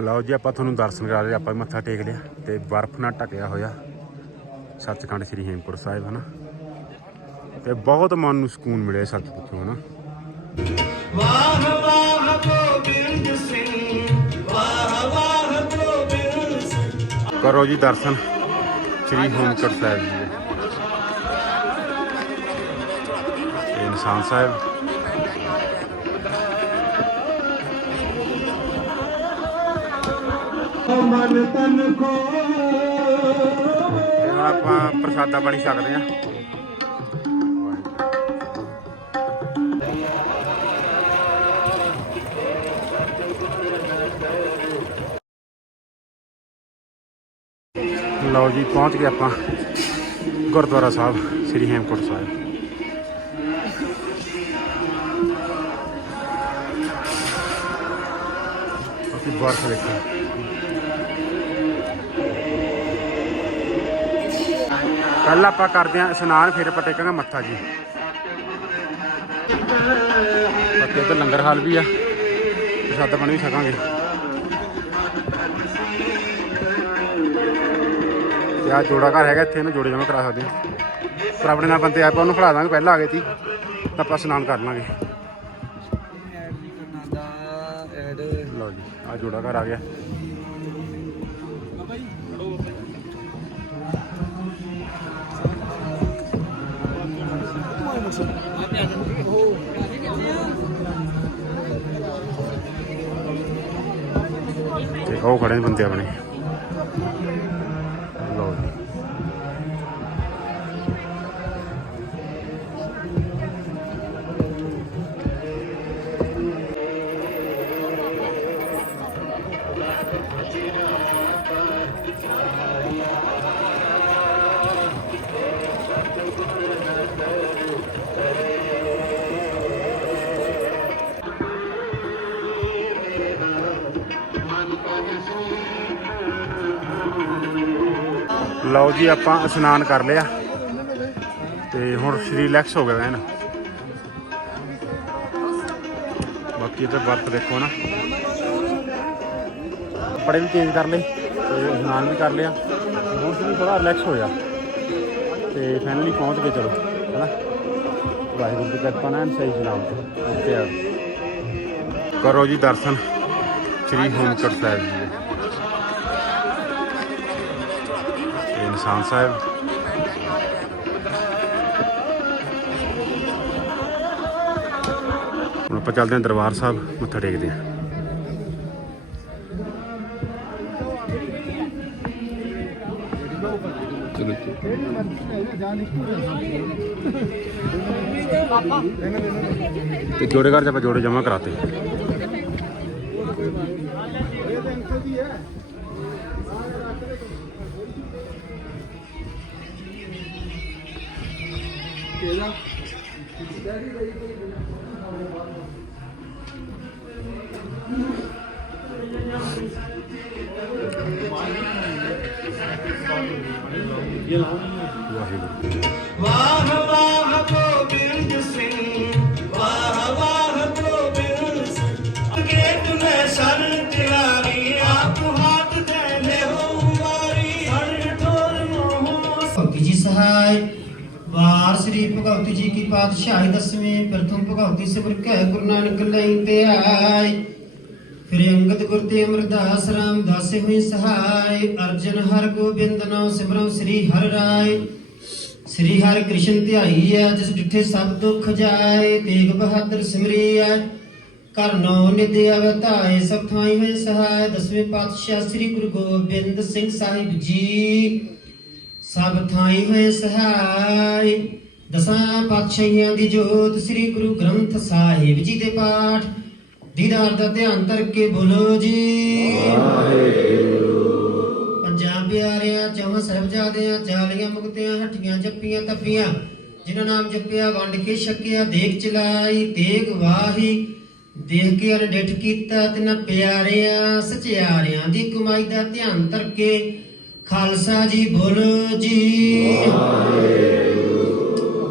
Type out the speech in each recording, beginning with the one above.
ਲਓ ਜੀ ਆਪਾਂ ਤੁਹਾਨੂੰ ਦਰਸ਼ਨ ਕਰਾ ਰਹੇ ਆਪਾਂ ਵੀ ਮੱਥਾ ਟੇਕ ਲਿਆ ਤੇ ਬਰਫ਼ ਨਾਲ ਢਕਿਆ ਹੋਇਆ ਸੱਚਖੰਡ ਸ੍ਰੀ ਹੇਮਕੁੰਟ ਸਾਹਿਬ ਹਨਾ? ਤੇ ਬਹੁਤ ਮਨ ਨੂੰ ਸਕੂਨ ਮਿਲਿਆ ਸੱਚਖੰਡ ਤੋਂ ਹਨਾ? ਵਾਹ ਵਾਹ ਗੋਬਿੰਦ ਸਿੰਘ ਵਾਹ ਵਾਹ ਗੋਬਿੰਦ ਸਿੰਘ। ਕਰੋ ਜੀ ਦਰਸ਼ਨ ਸ੍ਰੀ ਹੇਮਕੁੰਟ ਸਾਹਿਬ ਜੀ ਦੇ। ਇਹ ਨਿਸ਼ਾਨ ਸਾਹਿਬ ਮਨ ਤਨ ਕੋ ਹੁਣ ਆਪਾਂ ਪ੍ਰਸਾਦਾ ਬਣੀ ਸਕਦੇ ਆ ਲਓ ਜੀ, ਪਹੁੰਚ ਗਏ ਆਪਾਂ ਗੁਰਦੁਆਰਾ ਸਾਹਿਬ, ਸ੍ਰੀ ਹੇਮਕੁੰਟ ਸਾਹਿਬ। ਅਸੀਂ ਬਰਫ਼ ਦੇਖੋ। ਪਹਿਲਾਂ ਆਪਾਂ ਕਰਦੇ ਆਂ ਇਸ਼ਨਾਨ, ਫਿਰ ਆਪਾਂ ਟੇਕਾਂਗੇ ਮੱਥਾ ਜੀ। ਬਾਕੀ ਉੱਧਰ ਲੰਗਰ ਹਾਲ ਵੀ ਆ। ਪ੍ਰਸਾਦਾ ਪਾਣੀ ਵੀ ਛਕਾਂਗੇ ਤੇ ਆ ਜੋੜਾ ਘਰ ਹੈਗਾ, ਇੱਥੇ ਇਹਨੂੰ ਜੋੜੇ ਜਮਾ ਕਰਾ ਸਕਦੇ ਆ ਪਰ ਆਪਣੇ ਨਾਲ ਬੰਦੇ ਆਪਾਂ ਉਹਨੂੰ ਖੜਾ ਦਾਂਗੇ, ਪਹਿਲਾਂ ਆ ਗਏ ਸੀ। ਤਾਂ ਆਪਾਂ ਇਸ਼ਨਾਨ ਕਰ ਲਾਂਗੇ। ਲਓ ਜੀ ਆ ਜੋੜਾ ਘਰ ਆ ਗਿਆ। ਤੇ ਉਹ ਖੜੇ ਨੇ ਬੰਦੇ ਆਪਣੇ। ਲਓ ਜੀ, ਆਪਾਂ ਇਸ਼ਨਾਨ ਕਰ ਲਿਆ। ਤੇ ਹੁਣ ਸਰੀਰ ਰਿਲੈਕਸ ਹੋ ਗਿਆ ਐਨ ਬਾਕੀ ਤੇ ਵਰਤ ਦੇਖੋ ਨਾ। ਕੱਪੜੇ ਵੀ ਚੇਂਜ ਕਰ ਲਏ ਤੇ ਇਸ਼ਨਾਨ ਵੀ ਕਰ ਲਿਆ। ਹੁਣ ਸਰੀਰ ਥੋੜਾ ਰਿਲੈਕਸ ਹੋਇਆ ਤੇ ਫਾਈਨਲੀ ਪਹੁੰਚ ਗਏ ਚਲੋ, ਹੈਨਾ? ਵਾਹਿਗੁਰੂ ਦੀ ਕਿਰਪਾ ਨਾਲ ਸਹੀ ਸਲਾਮ ਤੇ ਆ ਕਰੋ ਜੀ ਦਰਸ਼ਨ, ਸ੍ਰੀ ਹੇਮਕੁੰਟ ਸਾਹਿਬ ਜੀ ਨਿਸ਼ਾਨ ਸਾਹਿਬ। ਹੁਣ ਆਪਾਂ ਚੱਲਦੇ ਹਾਂ ਦਰਬਾਰ ਸਾਹਿਬ, ਮੱਥਾ ਟੇਕਦੇ ਹਾਂ। ਤੇ ਜੋੜੇ ਘਰ ਚ ਆਪਾਂ ਜੋੜੇ ਜਮਾ ਕਰਾਤੇ। 뭐야? 얘 나오는 ਵਾਰ ਸ੍ਰੀ ਭਗਵਤੀ ਜੀ ਕੀ ਪਾਤਸ਼ਾਹੀ ਦਸਵੇਂ ਪ੍ਰਥਮ ਭਗਵਤੀ ਸਿਮਰ ਕੈ ਗੁਰੂ ਨਾਨਕ ਲਈ ਤੇ ਫਿਰ ਅੰਗਦ ਗੁਰ ਤੇ ਅਮਰਦਾਸ ਰਾਮਦਾਸ ਹੋਈ ਸਹਾਇ ਅਰਜਨ ਹਰ ਗੋਬਿੰਦ ਨਾਮ ਸਿਮਰਉ ਸ੍ਰੀ ਹਰਿ ਰਾਏ। ਸ੍ਰੀ ਹਰਿ ਕ੍ਰਿਸ਼ਨ ਧਿਆਈ ਐ, ਜਿਸ ਡਿਠੇ ਸਭ ਦੁੱਖ ਜਾਏ। ਤੇਗ ਬਹਾਦਰ ਸਿਮਰੀ ਐ ਕਰ ਨੋ ਨਿਧ ਅਵਤਾਏ। ਸਭ ਥਾਈ ਹੋਏ ਸਹਾਇ ਦਸਵੇਂ ਪਾਤਸ਼ਾਹ ਸ੍ਰੀ ਗੁਰੂ ਗੋਬਿੰਦ ਸਿੰਘ ਸਾਹਿਬ ਜੀ। ਸਭ ਥਾਈ ਹੋਏ ਸਹਾਈ। ਦਸਾਂ ਪਾਤਸ਼ਾਹੀਆਂ ਦੀ ਜੋਤ ਸ੍ਰੀ ਗੁਰੂ ਗ੍ਰੰਥ ਸਾਹਿਬ ਜੀ ਦੇ ਪਾਠ। ਦੀਦਾਰ ਦਾ ਧਿਆਨ ਧਰ ਬੋਲੋ ਜੀ। ਪੰਜਾਂ ਪਿਆਰਿਆਂ, ਚੌਹਾਂ ਸਾਹਿਬਜ਼ਾਦਿਆਂ ਚਾਲੀਆਂ ਮੁਕਤਿਆਂ, ਹੱਟੀਆਂ, ਜੱਪੀਆਂ, ਤੱਪੀਆਂ, ਜਿਨ੍ਹਾਂ ਨਾਮ ਜਪਿਆ, ਵੰਡ ਕੇ ਛਕਿਆ, ਦੇਖ ਚਲਾਈ, ਦੇਖ ਵਾਹੀ, ਦੇਖ ਕੇ ਅਨਡਿਠ ਕੀਤਾ ਤਿਨਾਂ ਪਿਆਰਿਆਂ, ਸਚਿਆਰਿਆਂ ਦੀ ਕਮਾਈ ਦਾ ਧਿਆਨ ਧਰ ਖਾਲਸਾ ਜੀ ਬੋਲੋ ਜੀ।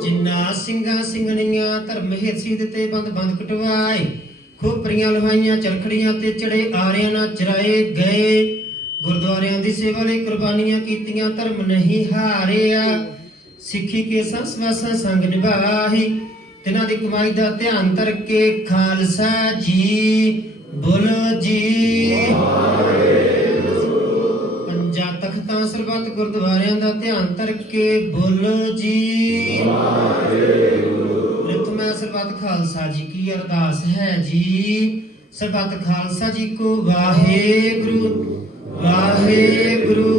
ਜਿਨ੍ਹਾਂ ਸਿੰਘਾਂ ਸਿੰਘਣੀਆਂ ਧਰਮ ਹਿਤ ਸਿੱਧ ਤੇ ਬੰਦ ਬੰਦ ਕਟਵਾਏ ਖੋਪਰੀਆਂ ਲਵਾਈਆਂ ਚਰਖੜੀਆਂ ਤੇ ਚੜੇ ਆਰਿਆਂ ਨਾਲ ਚਰਾਏ ਗਏ। ਗੁਰਦੁਆਰਿਆਂ ਦੀ ਸੇਵਾ ਲਈ ਕੁਰਬਾਨੀਆਂ ਕੀਤੀਆਂ ਧਰਮ ਨਹੀਂ ਹਾਰਿਆ। ਸਿੱਖੀ ਕੇ ਸੰਸਵਾਸਾਂ ਸੰਗ ਨਿਭਾਹੀ। ਤਿਨਾਂ ਦੀ ਕਮਾਈ ਦਾ ਧਿਆਨ ਧਰ ਕੇ ਖਾਲਸਾ ਜੀ ਬੋਲੋ ਜੀ। ਪੰਜਾਂ ਤਖਤਾਂ ਸਰਬੱਤ ਗੁਰਦੁਆਰਿਆਂ ਦਾ ਧਿਆਨ ਧਰ ਕੇ ਬੋਲੋ ਜੀ। ਪ੍ਰਥਮਾ ਸਰਬੱਤ ਖਾਲਸਾ ਜੀ ਕੀ ਅਰਦਾਸ ਹੈ ਜੀ। ਸਰਬੱਤ ਖਾਲਸਾ ਜੀ ਕੋ ਵਾਹਿਗੁਰੂ ਵਾਹਿਗੁਰੂ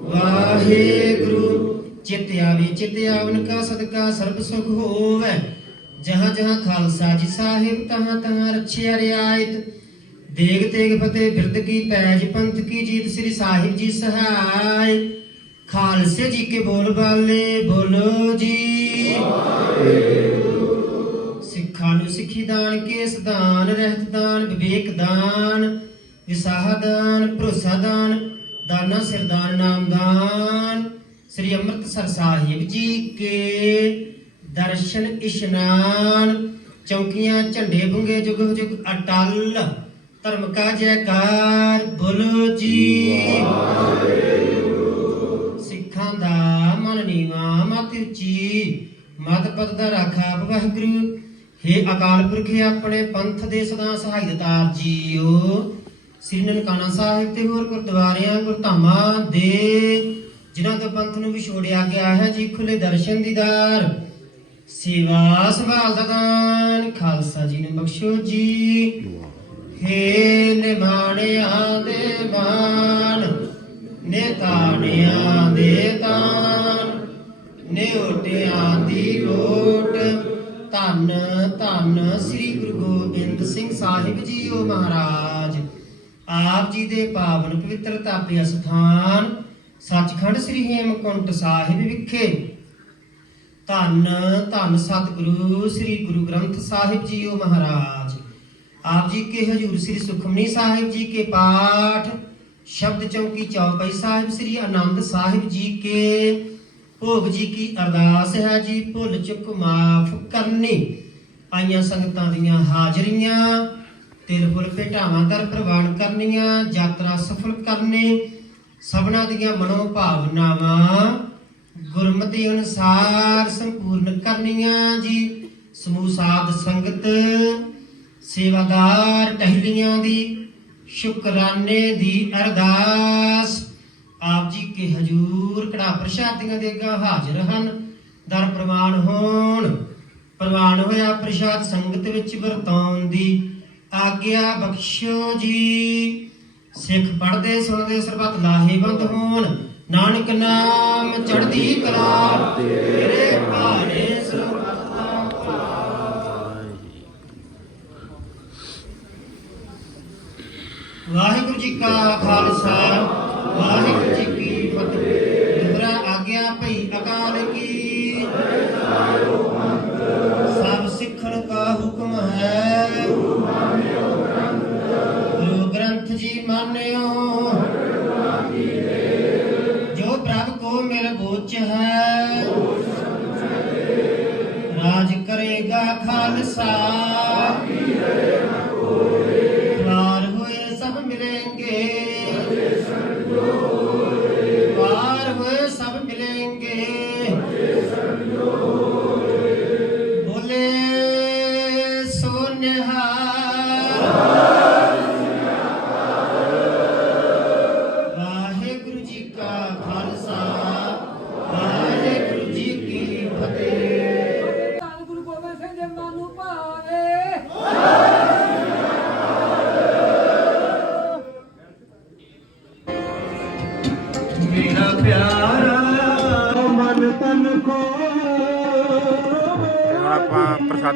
ਵਾਹਿਗੁਰੂ। ਚਿਤ ਆਵੇ, ਚਿਤ ਆਵਨ ਕਾ ਸਦਕਾ ਸਰਬ ਸੁਖ ਹੋਵੇ। ਜਹਾਂ ਜਹਾਂ ਖਾਲਸਾ ਜੀ ਸਾਹਿਬ, ਤਹਾਂ ਤਹਾਂ ਰਛਿਆ ਰਿਆਇਤ। ਦੇਗ ਤੇਗ ਫਤਿਹ ਬਿਰਦ ਕੀ ਪੈਜ ਪੰਥ ਕੀ ਜੀਤ ਸ੍ਰੀ ਸਾਹਿਬ ਜੀ ਸਹਾਇ। ਖਾਲਸੇ ਜੀ ਕੇ ਬੋਲ ਬਾਲੇ, ਬੋਲੋ ਜੀ। ਸਿੱਖਾਂ ਨੂੰ ਸਿੱਖੀ ਦਾਨ ਕੇਸ ਦਾਨ ਰਹਿਤ ਦਾਨ, ਵਿਵੇਕ ਦਾਨ, ਵਿਸਾਹ ਦਾਨ, ਭਰੋਸਾ ਦਾਨ, ਦਾਨਾ ਸਿਰਦਾਨ ਨਾਮ ਦਾਨ। ਸ੍ਰੀ ਅੰਮ੍ਰਿਤਸਰ ਸਾਹਿਬ ਜੀ ਕੇ ਦਰਸ਼ਨ ਇਸ਼ਨਾਨ, ਚੌਕੀਆਂ ਝੰਡੇ ਬੁੰਗੇ ਜੁਗ ਜੁਗ ਅਟਲ। ਧਰਮ ਕਾ ਜੈਕਾਰ ਬੋਲੋ ਜੀ। ਸਿੱਖਾਂ ਦਾ ਮਨ ਨੀਵਾ, ਮਤ ਉੱਚੀ, ਮਤ ਪਦ ਦਾ ਰਾਖਾ ਵਾਹਿਗੁਰੂ। हे ਅਕਾਲ ਪੁਰਖ ਆਪਣੇ ਪੰਥ ਦੇ ਸਦਾ ਸਹਾਇਤਾਰ ਜੀਓ। ਸ੍ਰੀ ਨਨਕਾਣਾ ਸਾਹਿਬ ਤੇ ਹੋਰ ਗੁਰਦੁਆਰਿਆਂ, ਗੁਰਧਾਮਾਂ ਦੇ, ਜਿਨ੍ਹਾਂ ਤੋਂ ਪੰਥ ਨੂੰ ਵਿਛੋੜਿਆ ਗਿਆ ਹੈ ਜੀ ਖੁੱਲੇ ਦਰਸ਼ਨ ਦੀਦਾਰ ਸੇਵਾ ਸੰਭਾਲ ਦਾ ਦਾਨ, ਖਾਲਸਾ ਜੀ ਨੇ ਬਖਸ਼ੋ ਜੀ। ਹੇ ਨਿਮਾਣਿਆਂ ਦੇ ਮਾਨ ਨੇ ਦੇ ਤਾਨ ਨੇ ਦੀ ਓਟ ਧੰਨ ਧੰਨ ਸ੍ਰੀ ਗੁਰੂ ਗੋਬਿੰਦ ਸਿੰਘ ਸਾਹਿਬ ਜੀ ਓ ਮਹਾਰਾਜ। ਆਪ ਜੀ ਦੇ ਪਾਵਨ ਪਵਿੱਤਰ ਤਾਪੇ ਸਥਾਨ, ਸੱਚਖੰਡ ਸ੍ਰੀ ਹੇਮਕੁੰਟ ਸਾਹਿਬ ਵਿਖੇ। ਧੰਨ ਧੰਨ ਸਤਿਗੁਰੂ ਸ੍ਰੀ ਗੁਰੂ ਗ੍ਰੰਥ ਸਾਹਿਬ ਜੀ ਓ ਮਹਾਰਾਜ। ਆਪ ਜੀ ਕੇ ਹਜੂਰ ਸ੍ਰੀ ਸੁਖਮਨੀ ਸਾਹਿਬ ਜੀ ਕੇ ਪਾਠ, ਸ਼ਬਦ ਚੌਕੀ ਚੌਪਈ ਸਾਹਿਬ ਸ੍ਰੀ ਆਨੰਦ ਸਾਹਿਬ ਜੀ ਕੇ। ਭੋਗ ਜੀ ਕੀ ਅਰਦਾਸ ਹੈ ਜੀ, ਭੁੱਲ ਚੁੱਕ ਮਾਫ ਕਰਨੀ। ਆਈਆਂ ਸੰਗਤਾਂ ਦੀਆਂ ਹਾਜ਼ਰੀਆਂ, ਤਿਲ ਭੇਟਾਵਾਂ ਦਰ ਪ੍ਰਵਾਨ ਕਰਨੀਆਂ, ਯਾਤਰਾ ਸਫਲ ਕਰਨੀ। ਸਭਨਾ ਦੀਆਂ ਮਨੋ ਭਾਵਨਾਵਾਂ ਗੁਰਮਤਿ ਅਨੁਸਾਰ ਸੰਪੂਰਨ ਕਰਨੀਆਂ ਜੀ। ਸਮੂਹ ਸਾਧ ਸੰਗਤ ਸੇਵਾਦਾਰ ਟਹਿਲੀਆਂ ਦੀ, ਸ਼ੁਕਰਾਨੇ ਦੀ ਅਰਦਾਸ। ਆਪ ਜੀ ਕੇ ਹਜੂਰ ਕੜਾ ਪ੍ਰਸ਼ਾਦੀਆਂ ਦੇ ਅੱਗੇ ਹਾਜ਼ਰ ਹਨ। ਦਰ ਪ੍ਰਵਾਨ ਹੋਣ, ਪ੍ਰਵਾਨ ਹੋਇਆ ਪ੍ਰਸ਼ਾਦ ਸੰਗਤ ਵਿੱਚ ਵਰਤਾਉਣ ਦੀ। ਆਗਿਆ ਬਖਸ਼ੋ ਜੀ। ਸਿੱਖ ਪੜਦੇ ਸੁਣਦੇ, ਸਰਬਤ ਲਾਹੇਵੰਦ ਹੋਣ। ਨਾਨਕ ਨਾਮ ਚੜ੍ਹਦੀ ਕਲਾ, ਤੇਰੇ ਭਾਣੇ ਵਾਹਿਗੁਰੂ ਜੀ ਕਾ ਖਾਲਸਾ, ਵਾਹਿਗੁਰੂ ਜੀ ਕੀ ਫਤਿਹ। ਦੁਹਰਾ ਆਗਿਆ ਭਈ ਅਕਾਲ ਕੀ। ਸਭ ਸਿੱਖਣ ਕਾ ਹੁਕਮ ਹੈ। ਗੁਰੂ ਗ੍ਰੰਥ ਜੀ ਮਾਨਿਓ, ਜੋ ਪ੍ਰਭ ਕੋ ਮੇਰੇ ਬੋਚ ਹੈ। ਰਾਜ ਕਰੇਗਾ ਖਾਲਸਾ।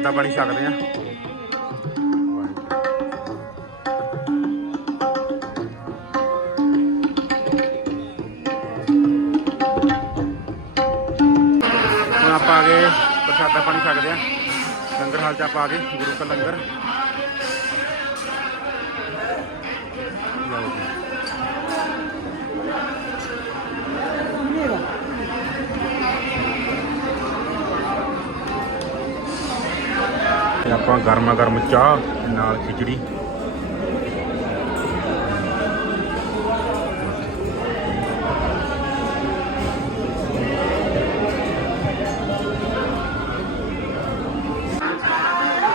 ਪ੍ਰਸਾਦਾ ਪਾਣੀ ਛਕਦੇ ਆ। ਹੁਣ ਆਪਾਂ ਆ ਗਏ, ਪ੍ਰਸਾਦਾ ਪਾਣੀ ਛਕਦੇ ਆ। ਲੰਗਰ ਹਾਲ ਚ ਆਪਾਂ ਆ ਗਏ, ਗੁਰੂ ਕਾ ਲੰਗਰ। ਲਓ ਜੀ। ਆਪਾਂ ਗਰਮਾ ਗਰਮ ਚਾਹ ਤੇ ਨਾਲ ਖਿਚੜੀ।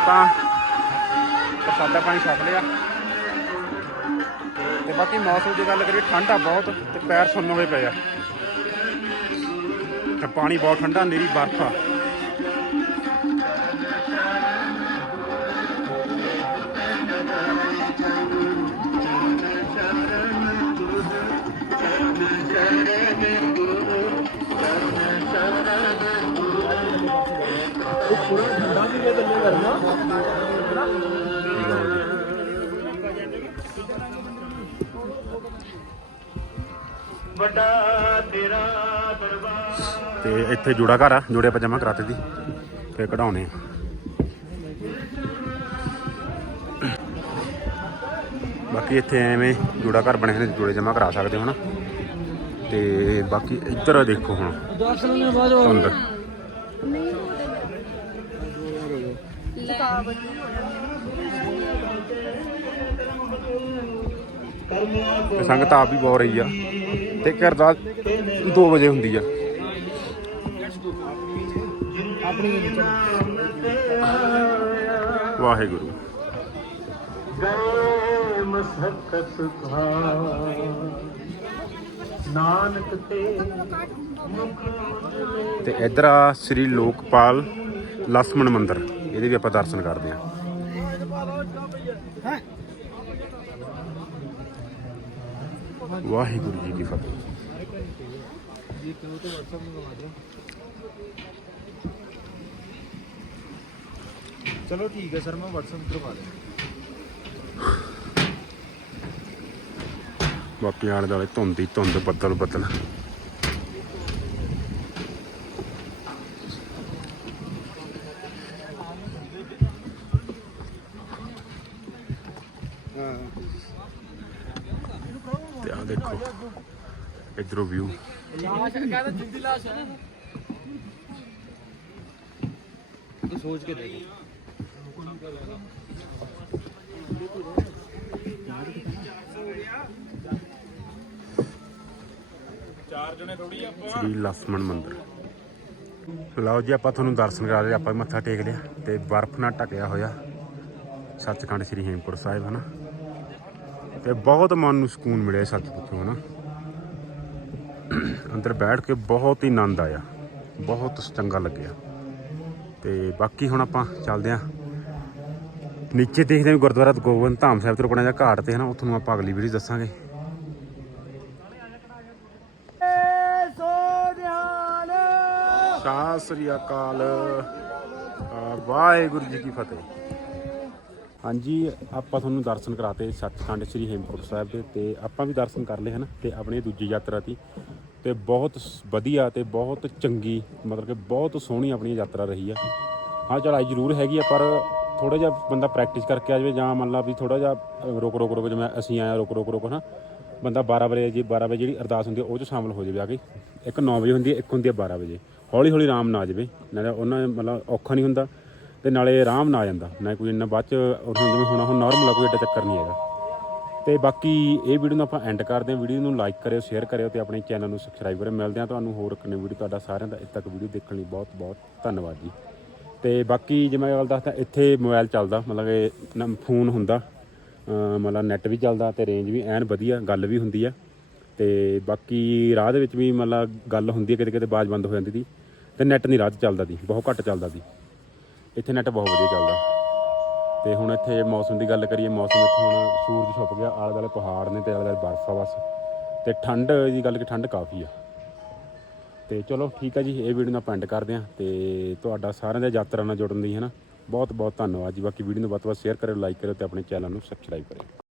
ਤਾਂ ਪ੍ਰਸਾਦਾ ਪਾਣੀ ਛਕ ਲਿਆ। ਤੇ ਬਾਕੀ ਮੌਸਮ ਦੀ ਗੱਲ ਕਰੀਏ, ਠੰਡਾ ਬਹੁਤ ਤੇ ਪੈਰ ਸੁੰਨ ਹੋਏ ਪਏ ਆ। ਤੇ ਪਾਣੀ ਬਹੁਤ ਠੰਡਾ, ਨੇਰੀ ਬਰਫ ਆ। ਤੇ ਇੱਥੇ ਜੋੜਾ ਘਰ ਆ ਜੋੜੇ ਪਜਾਮਾ ਕਰਾਤੇ ਦੀ ਫੇਰ ਕਢਾਉਣੇ ਆ। ਬਾਕੀ ਇੱਥੇ ਐਵੇਂ ਜੋੜਾ ਘਰ ਬਣੇ ਨੇ ਜੋੜੇ ਜਮਾ ਕਰਾ ਸਕਦੇ ਹੋ ਨਾ ਤੇ ਬਾਕੀ ਇੱਧਰ ਦੇਖੋ ਹੁਣ ਧੁੰਦ ਤੇ ਸੰਗਤ ਆਪ ਵੀ ਬਹੁਤ ਰਹੀ ਆ। ਤੇ ਦਾ 2 ਵਜੇ ਹੁੰਦੀ ਆ। ਵਾਹਿਗੁਰੂ। ਗਏ ਮਸਕਤ ਨਾਨਕ ਤੇ ਤੇ ਇੱਧਰ ਆ ਸ੍ਰੀ ਲੋਕਪਾਲ ਲਸਮਣ ਮੰਦਿਰ। ਇਹਦੇ ਵੀ ਆਪਾਂ ਦਰਸ਼ਨ ਕਰਦੇ ਆ ਵਾਹਿਗੁਰੂ ਜੀ ਕੀ ਫਤਿਹ। ਚਲੋ ਠੀਕ ਹੈ ਸਰ ਮੈਂ WhatsApp ਕਰਵਾ ਦਿੰਦਾ। ਬਾਕੀ ਆਲੇ ਦੁਆਲੇ ਧੁੰਦ ਹੀ ਧੁੰਦ ਬੱਦਲ ਬੱਦਲ ਤੇ ਆ ਦੇਖੋ ਇਧਰੋਂ ਵਿਊ ਸੋਚ ਕੇ ਦੇਖ। ਚਾਰ ਜਣੇ ਥੋੜੀ ਆਪਾਂ। ਸ੍ਰੀ ਲక్ష్మణ ਮੰਦਿਰ। ਲਓ ਜੀ ਆਪਾਂ ਤੁਹਾਨੂੰ ਦਰਸ਼ਨ ਕਰਾ ਲਏ ਆਪਾਂ ਮੱਥਾ ਟੇਕ ਲਿਆ ਤੇ ਬਰਫ਼ ਨਾਲ ਢਕਿਆ ਹੋਇਆ ਸੱਚਖੰਡ ਸ੍ਰੀ ਹੇਮਪੁਰ ਸਾਹਿਬ ਹਨਾ? ਤੇ ਬਹੁਤ ਮਨ ਨੂੰ ਸਕੂਨ ਮਿਲਿਆ ਸੱਚ ਪੁੱਛੋ ਹਨਾ? ਅੰਦਰ ਬੈਠ ਕੇ ਬਹੁਤ ਹੀ ਆਨੰਦ ਆਇਆ। ਬਹੁਤ ਚੰਗਾ ਲੱਗਿਆ। ਤੇ ਬਾਕੀ ਹੁਣ ਆਪਾਂ ਚੱਲਦੇ ਆਂ ਨੀਚੇ ਦੇਖਦੇ ਹਾਂ ਗੁਰਦੁਆਰਾ ਗੋਬਿੰਦ ਧਾਮ ਸਾਹਿਬ ਤੋਂ ਰੁਕਣਾ ਜਾਂ ਘਾਟ ਤੇ ਹਨਾ ਉੱਥੋਂ ਨੂੰ ਆਪਾਂ ਅਗਲੀ ਵੀਡੀਓ ਦੱਸਾਂਗੇ। ਸਤਿ ਸ੍ਰੀ ਅਕਾਲ। ਵਾਹਿਗੁਰੂ ਜੀ ਕੀ ਫਤਿਹ। ਹਾਂਜੀ, ਆਪਾਂ ਤੁਹਾਨੂੰ ਦਰਸ਼ਨ ਕਰਾਤੇ ਸੱਚਖੰਡ ਸ੍ਰੀ ਹੇਮਕੁੰਟ ਸਾਹਿਬ ਦੇ ਤੇ ਆਪਾਂ ਵੀ ਦਰਸ਼ਨ ਕਰ ਲਏ ਹਨ, ਤੇ ਆਪਣੀ ਦੂਜੀ ਯਾਤਰਾ ਤੀ। ਤੇ ਬਹੁਤ ਸ- ਵਧੀਆ ਤੇ ਬਹੁਤ ਚੰਗੀ, ਮਤਲਬ ਕਿ ਬਹੁਤ ਸੋਹਣੀ ਆਪਣੀ ਯਾਤਰਾ ਰਹੀ ਆ। ਹਾਂ ਚੜਾਈ ਜ਼ਰੂਰ ਹੈਗੀ ਆ, ਪਰ ਥੋੜਾ ਜਿਹਾ ਬੰਦਾ ਪ੍ਰੈਕਟਿਸ ਕਰਕੇ ਆ ਜਾਵੇ ਜਾਂ ਮੰਨ ਲਾ ਵੀ ਥੋੜਾ ਜਿਹਾ ਰੁਕ ਰੁਕ ਰੁਕ ਜਿਵੇਂ ਅਸੀਂ ਆਇਆ ਰੁਕ ਰੁਕ ਰੁਕ ਨਾ ਬੰਦਾ 12 ਵਜੇ ਜੀ 12 ਵਜੇ ਜਿਹੜੀ ਅਰਦਾਸ ਹੁੰਦੀ ਹੈ ਉਹ 'ਚ ਸ਼ਾਮਲ ਹੋ ਜਾਵੇ ਆ ਕੇ। ਇੱਕ 9 ਵਜੇ ਹੁੰਦੀ ਹੈ ਇੱਕ ਹੁੰਦੀ ਹੈ 12 ਵਜੇ। ਹੌਲੀ ਹੌਲੀ ਆਰਾਮ ਨਾਲ ਆ ਜਾਵੇ, ਨਾਲੇ ਉਹਨਾਂ ਮਤਲਬ ਔਖਾ ਨਹੀਂ ਹੁੰਦਾ। ਤੇ ਨਾਲੇ ਆਰਾਮ ਨਾਲ ਆ ਜਾਂਦਾ। ਨਾ ਕੋਈ ਇੰਨਾ ਬਾਅਦ ਚ ਉਦੋਂ ਜਿਵੇਂ ਹੁਣ ਹੁਣ ਨਾਰਮਲ ਆ, ਕੋਈ ਐਡਾ ਚੱਕਰ ਨਹੀਂ ਹੈਗਾ। ਤੇ ਬਾਕੀ ਇਹ ਵੀਡੀਓ ਨੂੰ ਆਪਾਂ ਐਂਡ ਕਰਦੇ ਹਾਂ। ਵੀਡੀਓ ਨੂੰ ਲਾਈਕ ਕਰਿਓ ਸ਼ੇਅਰ ਕਰਿਓ ਤੇ ਆਪਣੇ ਚੈਨਲ ਨੂੰ ਸਬਸਕ੍ਰਾਈਬ ਕਰਿਓ। ਮਿਲਦੇ ਹਾਂ ਤੁਹਾਨੂੰ ਹੋਰ ਇੱਕ ਨਵੀਂ ਵੀਡੀਓ ਤੁਹਾਡਾ ਸਾਰਿਆਂ ਦਾ ਇੱਥੇ ਤੱਕ ਵੀਡੀਓ ਦੇਖਣ ਲਈ ਬਹੁਤ ਬਹੁਤ ਧੰਨਵਾਦ ਜੀ। ਤੇ ਬਾਕੀ ਜਿਵੇਂ ਗੱਲ ਦੱਸਦਾ, ਇੱਥੇ ਮੋਬਾਈਲ ਚੱਲਦਾ, ਮਤਲਬ ਕਿ ਨ- ਫੋਨ ਹੁੰਦਾ ਮਤਲਬ ਨੈਟ ਵੀ ਚੱਲਦਾ ਤੇ ਰੇਂਜ ਵੀ ਐਨ ਵਧੀਆ, ਗੱਲ ਵੀ ਹੁੰਦੀ ਆ। ਤੇ ਬਾਕੀ ਰਾਹ ਦੇ ਵਿੱਚ ਵੀ ਮਤਲਬ ਗੱਲ ਹੁੰਦੀ ਹੈ ਕਿਤੇ ਕਿਤੇ ਬਾਜ਼ ਬੰਦ ਹੋ ਜਾਂਦੀ ਸੀ। ਤੇ ਨੈਟ ਨਹੀਂ ਰਾਹ 'ਚ ਚੱਲਦਾ ਸੀ, ਬਹੁਤ ਘੱਟ ਚੱਲਦਾ ਸੀ। ਇੱਥੇ ਨੈਟ ਬਹੁਤ ਵਧੀਆ ਚੱਲਦਾ। ਤੇ ਹੁਣ ਇੱਥੇ ਮੌਸਮ ਦੀ ਗੱਲ ਕਰੀਏ, ਮੌਸਮ ਇੱਥੇ ਹੁਣ ਸੂਰਜ ਛੁਪ ਗਿਆ ਆਲੇ ਦੁਆਲੇ ਪਹਾੜ ਨੇ ਤੇ ਆਲੇ ਦੁਆਲੇ ਬਰਫ਼ ਆ ਬਸ। ਤੇ ਠੰਡ ਦੀ ਗੱਲ ਕਿ ਠੰਡ ਕਾਫੀ ਆ। ਤੇ ਚਲੋ ਠੀਕ ਆ ਜੀ, ਇਹ ਵੀਡੀਓ ਨੂੰ ਆਪਾਂ ਕਰਦੇ ਹਾਂ। ਤੇ ਤੁਹਾਡਾ ਸਾਰਿਆਂ ਦਾ ਯਾਤਰਾ ਨਾਲ ਜੁੜਨ ਦੀ ਹੈ ਨਾ ਬਹੁਤ ਬਹੁਤ ਧੰਨਵਾਦ ਜੀ। ਬਾਕੀ ਵੀਡੀਓ ਨੂੰ ਵੱਧ ਤੋਂ ਵੱਧ ਸ਼ੇਅਰ ਕਰਿਓ ਲਾਈਕ ਕਰਿਓ ਤੇ ਆਪਣੇ ਚੈਨਲ ਨੂੰ ਸਬਸਕ੍ਰਾਈਬ ਕਰਿਓ।